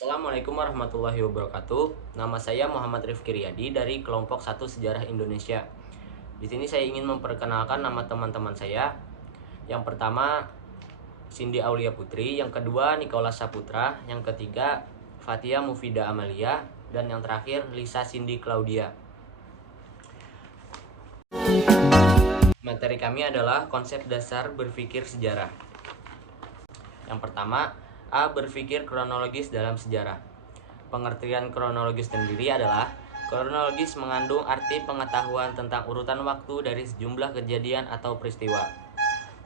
Assalamualaikum warahmatullahi wabarakatuh. Nama saya Muhammad Rifki Riyadi dari kelompok 1 Sejarah Indonesia. Di sini saya ingin memperkenalkan nama teman-teman saya. Yang pertama Cindy Aulia Putri, yang kedua Nicholas Saputra, yang ketiga Fatia Mufida Amalia, dan yang terakhir Lisa Cindy Claudia. Materi kami adalah konsep dasar berpikir sejarah. Yang pertama, A. Berpikir kronologis dalam sejarah. Pengertian kronologis sendiri adalah kronologis mengandung arti pengetahuan tentang urutan waktu dari sejumlah kejadian atau peristiwa.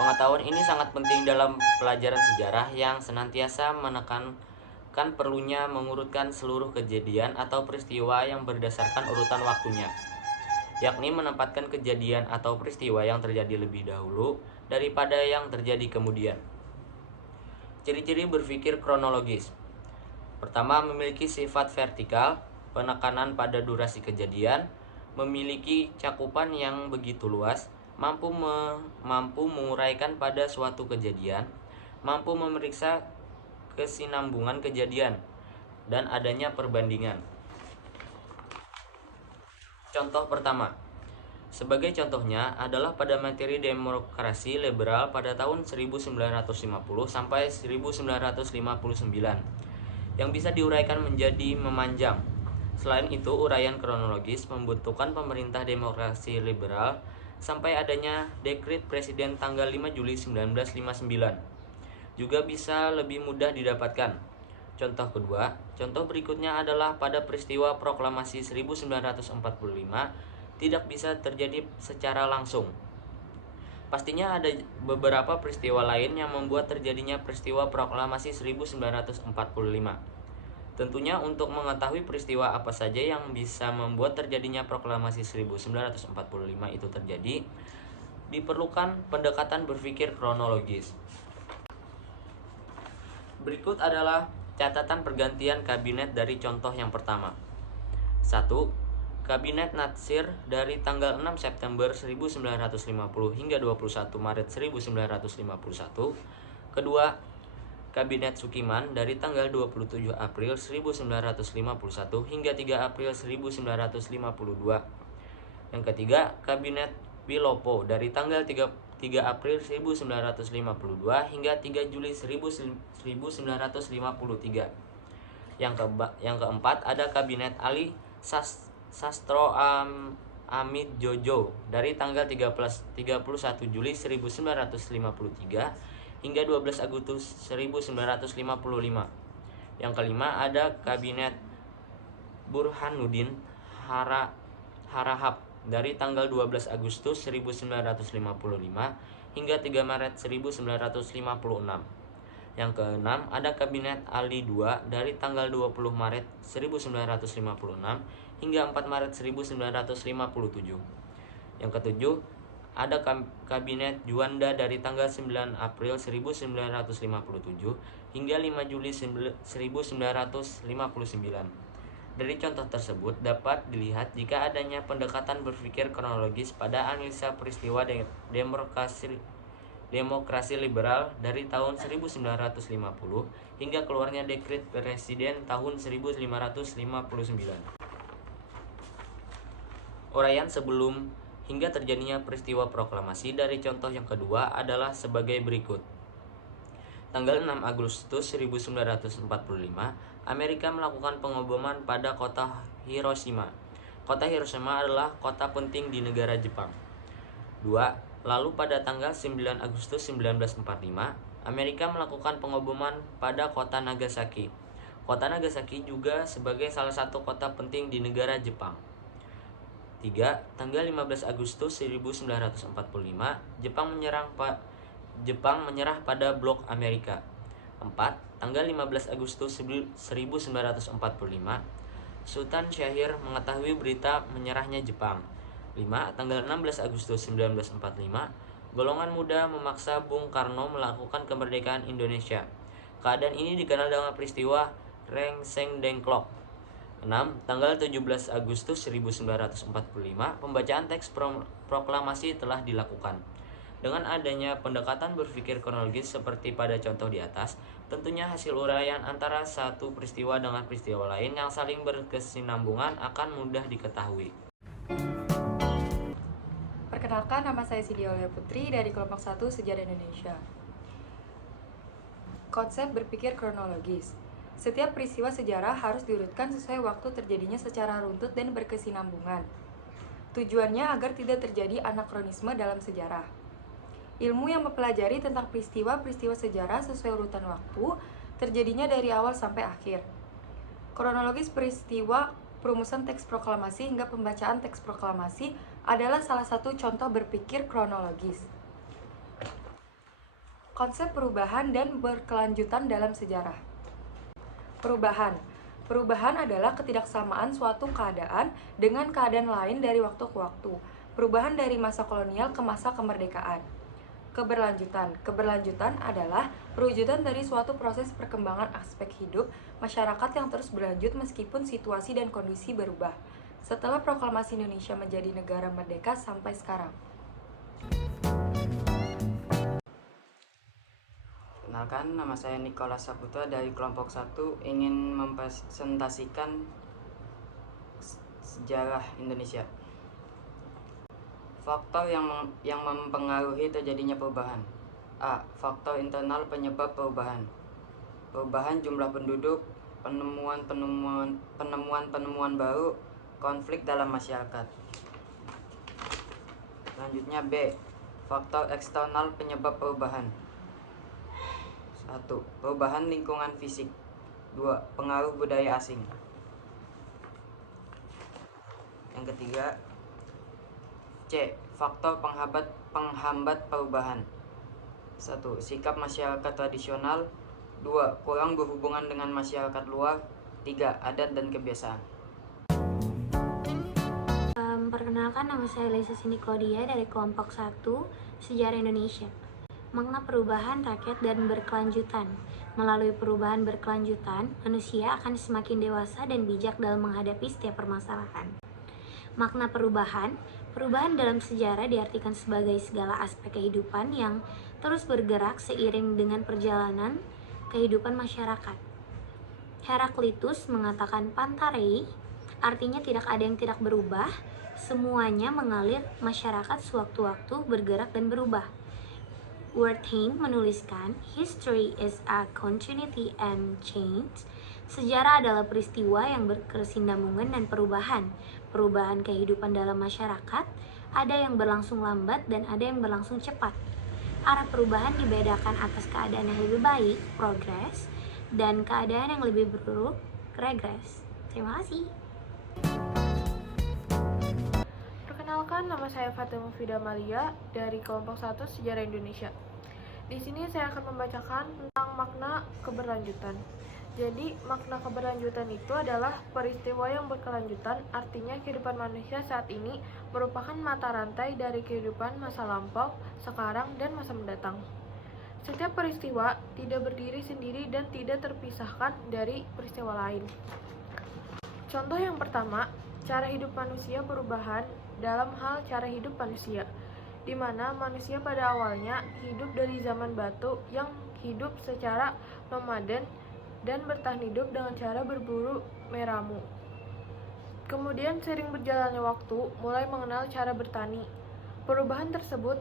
Pengetahuan ini sangat penting dalam pelajaran sejarah yang senantiasa menekankan perlunya mengurutkan seluruh kejadian atau peristiwa yang berdasarkan urutan waktunya, yakni menempatkan kejadian atau peristiwa yang terjadi lebih dahulu daripada yang terjadi kemudian. Ciri-ciri berpikir kronologis. Pertama, memiliki sifat vertikal, penekanan pada durasi kejadian, memiliki cakupan yang begitu luas, mampu menguraikan pada suatu kejadian, mampu memeriksa kesinambungan kejadian, dan adanya perbandingan. Contoh pertama, sebagai contohnya adalah pada materi demokrasi liberal pada tahun 1950 sampai 1959 yang bisa diuraikan menjadi memanjang. Selain itu, uraian kronologis membutuhkan pemerintah demokrasi liberal sampai adanya dekret presiden tanggal 5 Juli 1959 juga bisa lebih mudah didapatkan. Contoh kedua, contoh berikutnya adalah pada peristiwa proklamasi 1945 tidak bisa terjadi secara langsung. Pastinya ada beberapa peristiwa lain yang membuat terjadinya peristiwa proklamasi 1945. Tentunya untuk mengetahui peristiwa apa saja yang bisa membuat terjadinya proklamasi 1945 itu terjadi, diperlukan pendekatan berpikir kronologis. Berikut adalah catatan pergantian kabinet dari contoh yang pertama. 1. Kabinet Natsir dari tanggal 6 September 1950 hingga 21 Maret 1951. Kedua, Kabinet Sukiman dari tanggal 27 April 1951 hingga 3 April 1952. Yang ketiga, Kabinet Wilopo dari tanggal 3 April 1952 hingga 3 Juli 1953. Yang keempat, ada Kabinet Ali Sastro Amit Jojo dari tanggal 31 Juli 1953 hingga 12 Agustus 1955. Yang kelima, ada Kabinet Burhanuddin Harahap dari tanggal 12 Agustus 1955 hingga 3 Maret 1956. Yang keenam, ada Kabinet Ali II dari tanggal 20 Maret 1956 hingga 4 Maret 1957. Yang ketujuh, ada Kabinet Juanda dari tanggal 9 April 1957 hingga 5 Juli 1959. Dari contoh tersebut dapat dilihat jika adanya pendekatan berpikir kronologis pada analisa peristiwa demokrasi liberal dari tahun 1950 hingga keluarnya dekret presiden tahun 1559. Uraian sebelum hingga terjadinya peristiwa proklamasi dari contoh yang kedua adalah sebagai berikut. Tanggal 6 Agustus 1945, Amerika melakukan pengoboman pada kota Hiroshima. Kota Hiroshima adalah kota penting di negara Jepang. 2. Lalu pada tanggal 9 Agustus 1945, Amerika melakukan pengoboman pada kota Nagasaki. Kota Nagasaki juga sebagai salah satu kota penting di negara Jepang. 3. Tanggal 15 Agustus 1945, Jepang menyerah pada blok Amerika. 4. Tanggal 15 Agustus 1945, Sultan Syahrir mengetahui berita menyerahnya Jepang. 5. Tanggal 16 Agustus 1945, golongan muda memaksa Bung Karno melakukan kemerdekaan Indonesia. Keadaan ini dikenal dengan peristiwa Reng Seng Dengklok. 6. Tanggal 17 Agustus 1945, pembacaan teks proklamasi telah dilakukan. Dengan adanya pendekatan berpikir kronologis seperti pada contoh di atas, tentunya hasil uraian antara satu peristiwa dengan peristiwa lain yang saling berkesinambungan akan mudah diketahui. Perkenalkan, nama saya Siti Aulia Putri dari kelompok 1 Sejarah Indonesia. Konsep berpikir kronologis. Setiap peristiwa sejarah harus diurutkan sesuai waktu terjadinya secara runtut dan berkesinambungan. Tujuannya agar tidak terjadi anakronisme dalam sejarah. Ilmu yang mempelajari tentang peristiwa-peristiwa sejarah sesuai urutan waktu terjadinya dari awal sampai akhir. Kronologis peristiwa perumusan teks proklamasi hingga pembacaan teks proklamasi adalah salah satu contoh berpikir kronologis. Konsep perubahan dan berkelanjutan dalam sejarah. Perubahan adalah ketidaksamaan suatu keadaan dengan keadaan lain dari waktu ke waktu. Perubahan dari masa kolonial ke masa kemerdekaan. Keberlanjutan adalah perwujudan dari suatu proses perkembangan aspek hidup masyarakat yang terus berlanjut meskipun situasi dan kondisi berubah. Setelah proklamasi Indonesia menjadi negara merdeka sampai sekarang. Kenalkan, nama saya Nicholas Saputra dari kelompok 1, ingin mempresentasikan sejarah Indonesia. Faktor yang mempengaruhi terjadinya perubahan. A. Faktor internal penyebab perubahan. Perubahan jumlah penduduk, penemuan baru, konflik dalam masyarakat. Selanjutnya B. Faktor eksternal penyebab perubahan. 1. Perubahan lingkungan fisik. 2. Pengaruh budaya asing. Yang ketiga, C. Faktor penghambat perubahan. 1. Sikap masyarakat tradisional. 2. Kurang berhubungan dengan masyarakat luar. 3. Adat dan kebiasaan. Perkenalkan, nama saya Lisa Cindy Claudia dari kelompok 1 Sejarah Indonesia. Makna perubahan rakyat dan berkelanjutan. Melalui perubahan berkelanjutan, manusia akan semakin dewasa dan bijak dalam menghadapi setiap permasalahan. Makna perubahan dalam sejarah diartikan sebagai segala aspek kehidupan yang terus bergerak seiring dengan perjalanan kehidupan masyarakat. Heraklitus mengatakan pantarei, artinya tidak ada yang tidak berubah, semuanya mengalir, masyarakat sewaktu-waktu bergerak dan berubah. Wertheim menuliskan, history is a continuity and change. Sejarah adalah peristiwa yang berkesinambungan dan perubahan. Perubahan kehidupan dalam masyarakat, ada yang berlangsung lambat dan ada yang berlangsung cepat. Arah perubahan dibedakan atas keadaan yang lebih baik, progress, dan keadaan yang lebih buruk, regress. Terima kasih. Perkenalkan, nama saya Fatima Fida Malia dari kelompok 1 Sejarah Indonesia. Di sini saya akan membacakan tentang makna keberlanjutan. Jadi, makna keberlanjutan itu adalah peristiwa yang berkelanjutan, artinya kehidupan manusia saat ini merupakan mata rantai dari kehidupan masa lampau, sekarang, dan masa mendatang. Setiap peristiwa tidak berdiri sendiri dan tidak terpisahkan dari peristiwa lain. Contoh yang pertama, cara hidup manusia perubahan dalam hal cara hidup manusia, di mana manusia pada awalnya hidup dari zaman batu yang hidup secara nomaden dan bertahan hidup dengan cara berburu meramu. Kemudian sering berjalannya waktu, mulai mengenal cara bertani. Perubahan tersebut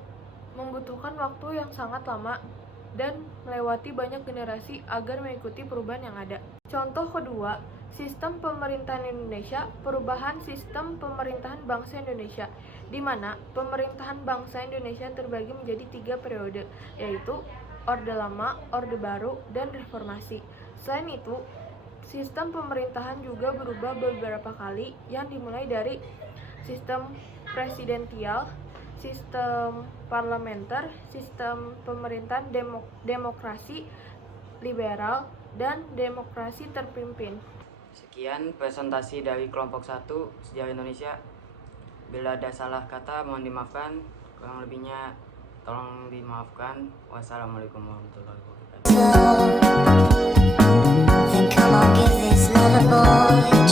membutuhkan waktu yang sangat lama dan melewati banyak generasi agar mengikuti perubahan yang ada. Contoh kedua, sistem pemerintahan Indonesia, perubahan sistem pemerintahan bangsa Indonesia, di mana pemerintahan bangsa Indonesia terbagi menjadi 3 periode, yaitu Orde Lama, Orde Baru, dan Reformasi. Selain itu, sistem pemerintahan juga berubah beberapa kali, yang dimulai dari sistem presidensial, sistem parlementer, sistem pemerintahan demokrasi liberal, dan demokrasi terpimpin. Sekian presentasi dari kelompok 1 Sejarah Indonesia. Bila ada salah kata mohon dimaafkan, kurang lebihnya tolong dimaafkan. Wassalamualaikum warahmatullahi wabarakatuh. Then come on, give this love a boy.